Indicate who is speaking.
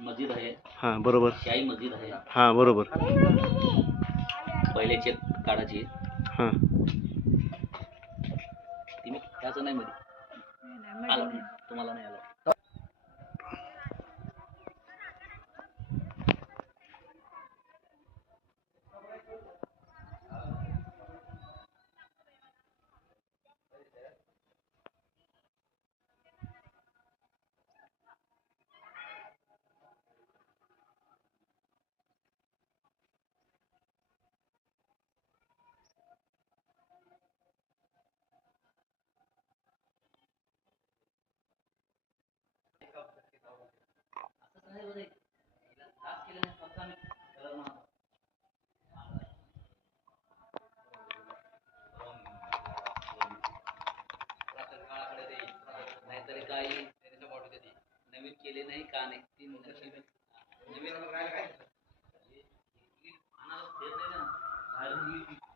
Speaker 1: मस्जिद आहे.
Speaker 2: हां बरोबर.
Speaker 1: शाही मस्जिद आहे.
Speaker 2: हां बरोबर.
Speaker 1: पहिल्याच्या काळाची
Speaker 2: हां.
Speaker 1: तुम्ही त्याचं नाही मध्ये आला. तुम्हाला नाही आला. काही त्याच्या बॉडी कधी? नवीन केले नाही का नाही? तीन नवीन नवीन आणायला देत नाही ना.